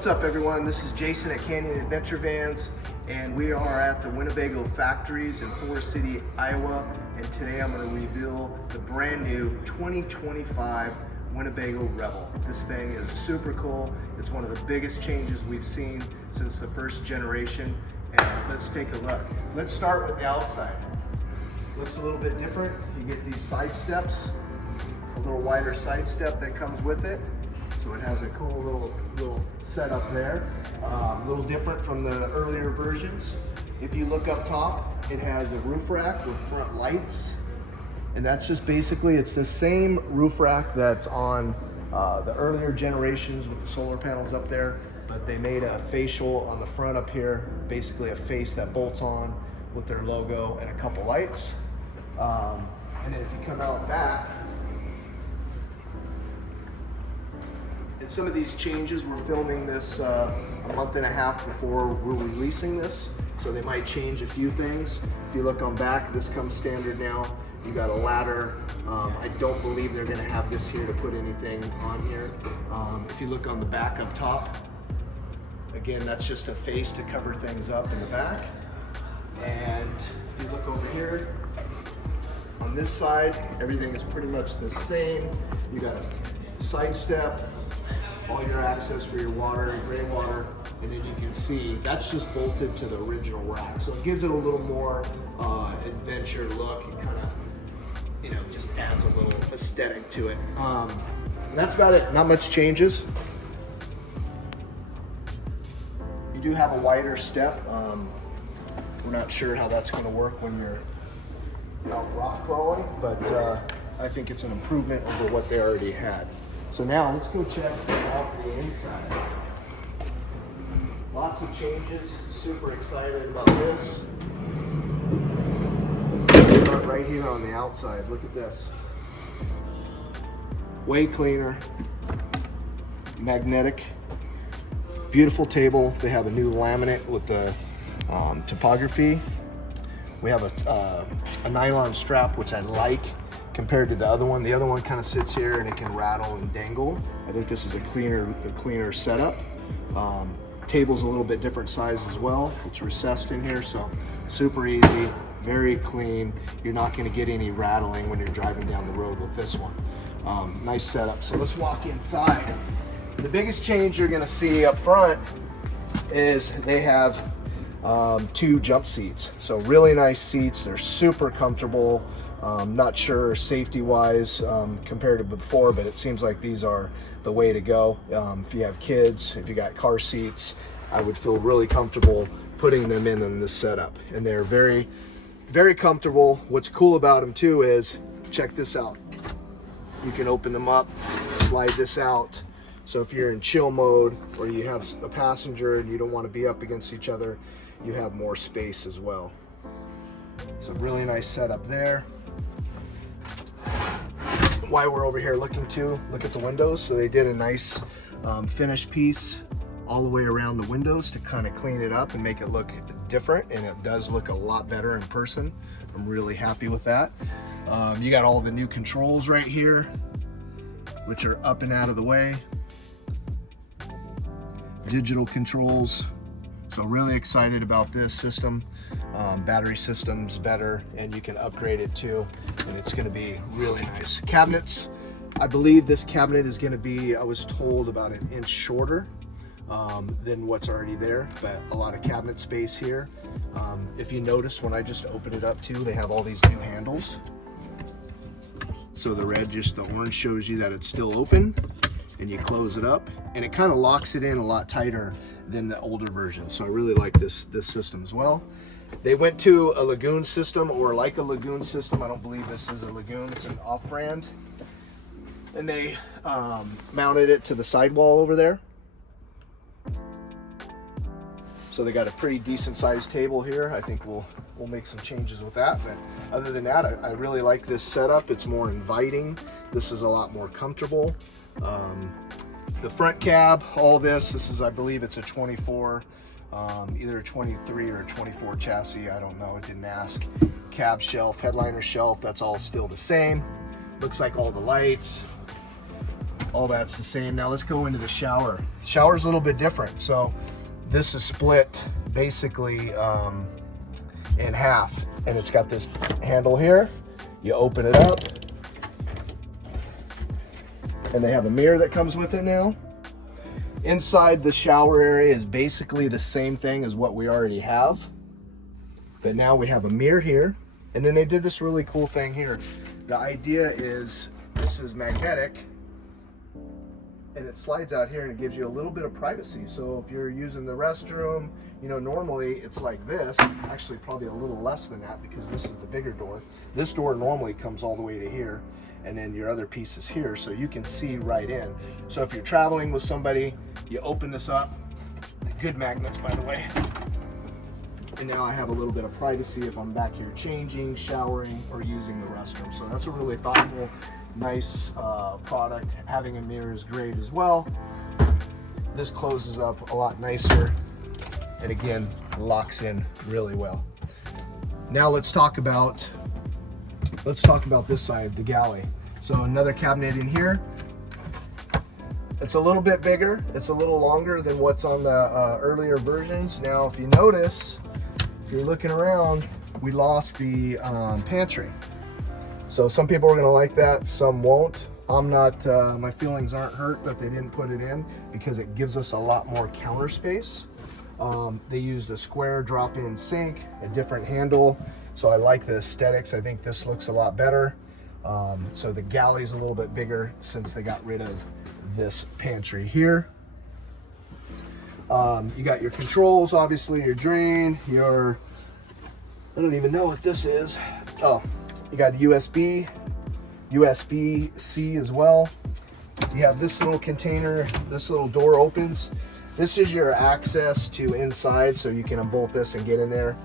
What's up everyone, this is Jason at Canyon Adventure Vans, and we are at the Winnebago factories in Forest City, Iowa, and today I'm going to reveal the brand new 2025 Winnebago Revel. This thing is super cool. It's one of the biggest changes we've seen since the first generation, and let's take a look. Let's start with the outside. Looks a little bit different. You get these side steps, a little wider side step that comes with it. So it has a cool little setup there. A little different from the earlier versions. If you look up top, it has a roof rack with front lights. And that's just basically, it's the same roof rack that's on the earlier generations with the solar panels up there, but they made a facial on the front up here, basically a face that bolts on with their logo and a couple lights. And then if you come out back, and some of these changes, we're filming this a month and a half before we're releasing this, so they might change a few things. If you look on back, this comes standard now. You got a ladder. I don't believe they're gonna have this here to put anything on here. If you look on the back up top, again, that's just a face to cover things up in the back. And if you look over here, on this side, everything is pretty much the same. You got a side step, all your access for your water and gray water, and then you can see that's just bolted to the original rack. So it gives it a little more adventure look. It kind of, you know, just adds a little aesthetic to it. And that's about it. Not much changes. You do have a wider step. We're not sure how that's going to work when you're out rock crawling, but I think it's an improvement over what they already had. So now let's go check out the inside. Lots of changes, super excited about this. Start right here on the outside, look at this. Way cleaner, magnetic, beautiful table. They have a new laminate with the topography. We have a nylon strap, which I like compared to the other one. The other one kind of sits here and it can rattle and dangle. I think this is a cleaner setup. Table's a little bit different size as well. It's recessed in here, so super easy, very clean. You're not going to get any rattling when you're driving down the road with this one. Nice setup. So let's walk inside. The biggest change you're going to see up front is they have 2 jump seats. So really nice seats. They're super comfortable. Not sure safety wise compared to before, but it seems like these are the way to go. If you have kids, if you got car seats, I would feel really comfortable putting them in this setup. And they're very, very comfortable. What's cool about them too is, check this out. You can open them up, slide this out. So if you're in chill mode or you have a passenger and you don't want to be up against each other, you have more space as well. So really nice setup there. While we're over here looking too, look at the windows. So they did a nice finished piece all the way around the windows to kind of clean it up and make it look different, and it does look a lot better in person. I'm really happy with that. You got all the new controls right here, which are up and out of the way. Digital controls. So really excited about this system. Battery system's better, and you can upgrade it too, and it's going to be really nice. Cabinets, I believe this cabinet is going to be, I was told, about 1 inch shorter than what's already there, but a lot of cabinet space here. If you notice, when I just open it up too, they have all these new handles. So the red, just the orange, shows you that it's still open, and you close it up, and it kind of locks it in a lot tighter than the older version. So I really like this system as well. They went to a Lagoon system, or like a Lagoon system. I don't believe this is a Lagoon, it's an off-brand. And they mounted it to the sidewall over there. So they got a pretty decent sized table here. I think we'll make some changes with that. But other than that, I really like this setup. It's more inviting. This is a lot more comfortable. The front cab, all this is, I believe it's a 24, either a 23 or a 24 chassis. I don't know, it didn't ask. Cab shelf, headliner shelf, that's all still the same. Looks like all the lights. all that's the same. Now let's go into the shower. Shower's a little bit different. So this is split basically in half, and it's got this handle here. You open it up, and they have a mirror that comes with it now. Inside the shower area is basically the same thing as what we already have, but now we have a mirror here, and then they did this really cool thing here. The idea is this is magnetic, and it slides out here and it gives you a little bit of privacy. So if you're using the restroom, you know, normally it's like this, actually probably a little less than that because this is the bigger door. This door normally comes all the way to here, and then your other piece is here, so you can see right in. So if you're traveling with somebody, you open this up, good magnets by the way, and now I have a little bit of privacy if I'm back here changing, showering, or using the restroom. So that's a really thoughtful, nice product. Having a mirror is great as well. This closes up a lot nicer, and again, locks in really well. Now let's talk about this side, the galley. So another cabinet in here. It's a little bit bigger. It's a little longer than what's on the earlier versions. Now, if you notice, if you're looking around, we lost the pantry. So some people are gonna like that, some won't. I'm not, my feelings aren't hurt that they didn't put it in because it gives us a lot more counter space. They used a square drop-in sink, a different handle. So I like the aesthetics. I think this looks a lot better. So the galley's a little bit bigger since they got rid of this pantry here. You got your controls, obviously, your drain, your, I don't even know what this is. Oh, you got USB, USB-C as well. You have this little container, this little door opens. This is your access to inside, so you can unbolt this and get in there.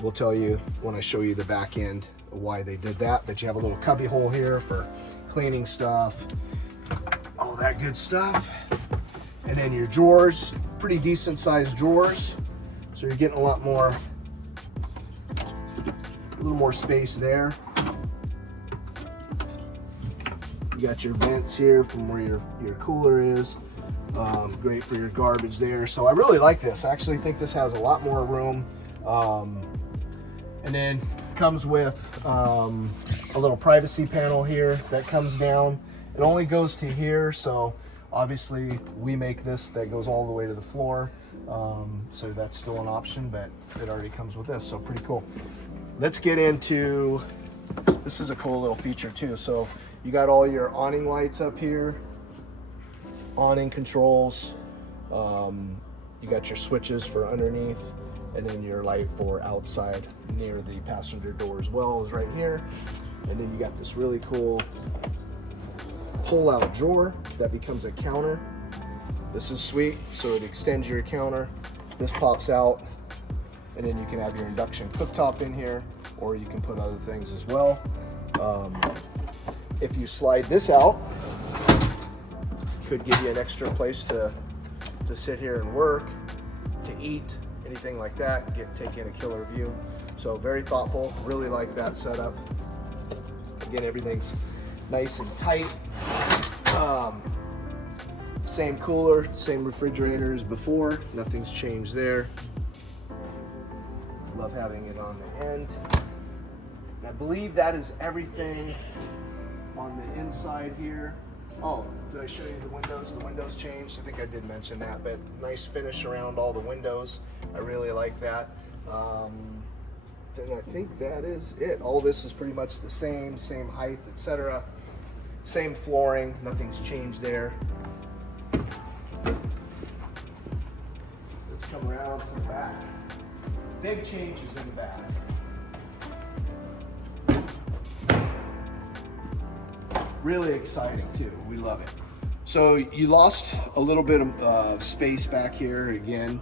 We'll tell you when I show you the back end why they did that, but you have a little cubby hole here for cleaning stuff, all that good stuff. And then your drawers, pretty decent sized drawers. So you're getting a lot more, a little more space there. You got your vents here from where your cooler is. Great for your garbage there. So I really like this. I actually think this has a lot more room. And then comes with a little privacy panel here that comes down. It only goes to here, so obviously we make this that goes all the way to the floor. So that's still an option, but it already comes with this, so pretty cool. Let's get into, this is a cool little feature too. So you got all your awning lights up here, awning controls. You got your switches for underneath, and then your light for outside near the passenger door as well is right here. And then you got this really cool pull-out drawer that becomes a counter. This is sweet, so it extends your counter. This pops out, and then you can have your induction cooktop in here, or you can put other things as well. If you slide this out, could give you an extra place to sit here and work, to eat, anything like that, take in a killer view. So very thoughtful, really like that setup. Again, everything's nice and tight. Same cooler, same refrigerator as before, nothing's changed there. Love having it on the end. And I believe that is everything on the inside here. Oh, did I show you the windows? The windows changed. I think I did mention that, but nice finish around all the windows. I really like that. Then I think that is it. All this is pretty much the same height, etc. Same flooring, nothing's changed there. Let's come around to the back. Big changes in the back. Really exciting too, we love it. So you lost a little bit of space back here again.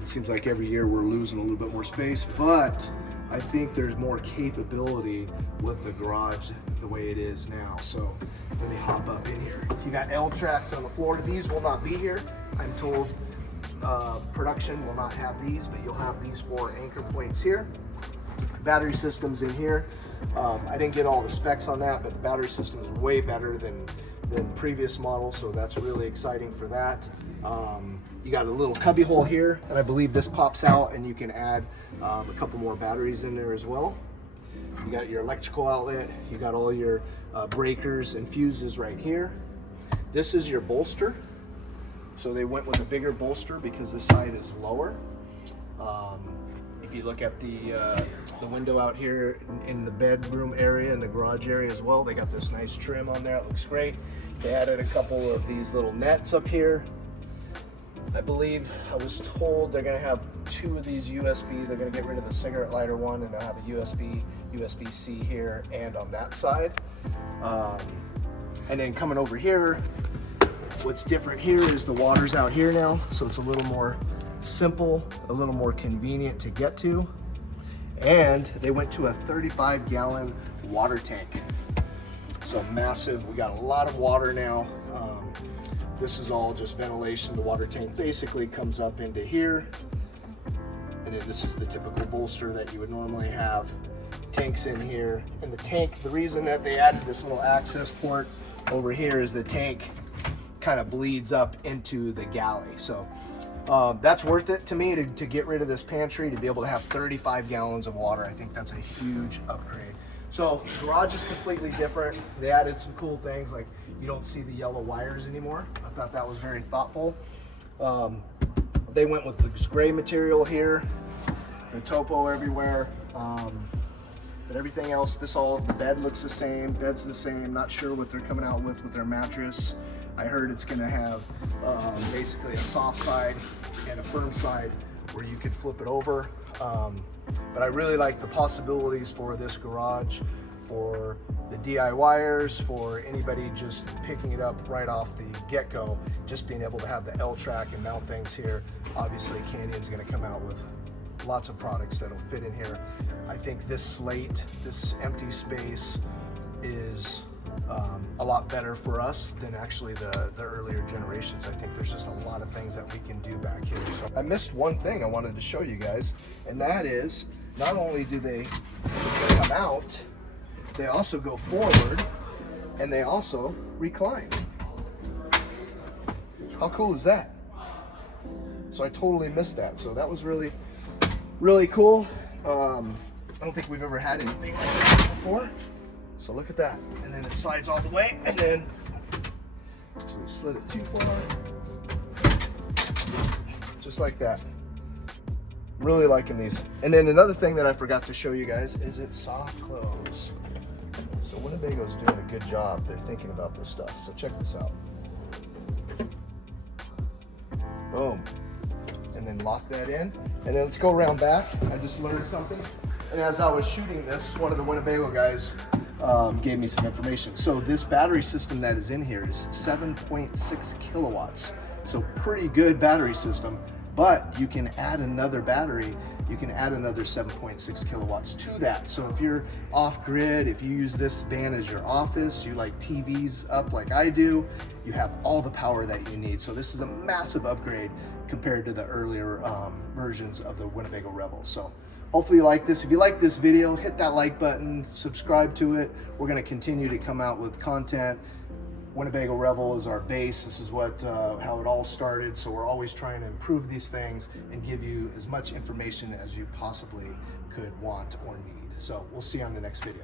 It seems like every year we're losing a little bit more space, but I think there's more capability with the garage the way it is now. So let me hop up in here. You got L tracks on the floor. These will not be here. I'm told production will not have these, but you'll have these 4 anchor points here. Battery systems in here. I didn't get all the specs on that, but the battery system is way better than than previous models, so that's really exciting for that. You got a little cubby hole here, and I believe this pops out and you can add a couple more batteries in there as well. You got your electrical outlet, you got all your breakers and fuses right here. This is your bolster. So they went with a bigger bolster because this side is lower. If you look at the window out here in the bedroom area and the garage area as well, they got this nice trim on there. It looks great. They added a couple of these little nets up here. I believe I was told they're going to have 2 of these USB. They're going to get rid of the cigarette lighter one, and they'll have a USB-C here and on that side. And then coming over here, what's different here is the water's out here now, so it's a little more simple, a little more convenient to get to. And they went to a 35-gallon water tank. So massive. We got a lot of water now. This is all just ventilation. The water tank basically comes up into here. And then this is the typical bolster that you would normally have. Tanks in here. And the tank, the reason that they added this little access port over here is the tank kind of bleeds up into the galley. So that's worth it to me to get rid of this pantry, to be able to have 35 gallons of water. I think that's a huge upgrade. So the garage is completely different. They added some cool things, like you don't see the yellow wires anymore. I thought that was very thoughtful. They went with this gray material here, the topo everywhere. But everything else, the bed looks the same, bed's the same. Not sure what they're coming out with their mattress. I heard it's gonna have basically a soft side and a firm side where you could flip it over. But I really like the possibilities for this garage, for the DIYers, for anybody just picking it up right off the get-go, just being able to have the L-track and mount things here. Obviously, Canyon's gonna come out with lots of products that'll fit in here. I think this slate, this empty space, is a lot better for us than actually the earlier generations. I think there's just a lot of things that we can do back here. So I missed one thing I wanted to show you guys, and that is not only do they come out, they also go forward and they also recline. How cool is that? So I totally missed that. So that was really, really cool. I don't think we've ever had anything like that before. So look at that. And then it slides all the way, and then, so we slid it too far. Just like that. I'm really liking these. And then another thing that I forgot to show you guys is it's soft close. So Winnebago's doing a good job. They're thinking about this stuff. So check this out. Boom. And then lock that in. And then let's go around back. I just learned something. And as I was shooting this, one of the Winnebago guys gave me some information. So this battery system that is in here is 7.6 kilowatts. So pretty good battery system, but you can add another battery. You can add another 7.6 kilowatts to that. So if you're off grid, if you use this van as your office, you like TVs up like I do, you have all the power that you need. So this is a massive upgrade compared to the earlier versions of the Winnebago Revel. So hopefully you like this. If you like this video, hit that like button, subscribe to it. We're gonna continue to come out with content. Winnebago Revel is our base. This is what how it all started. So we're always trying to improve these things and give you as much information as you possibly could want or need. So we'll see you on the next video.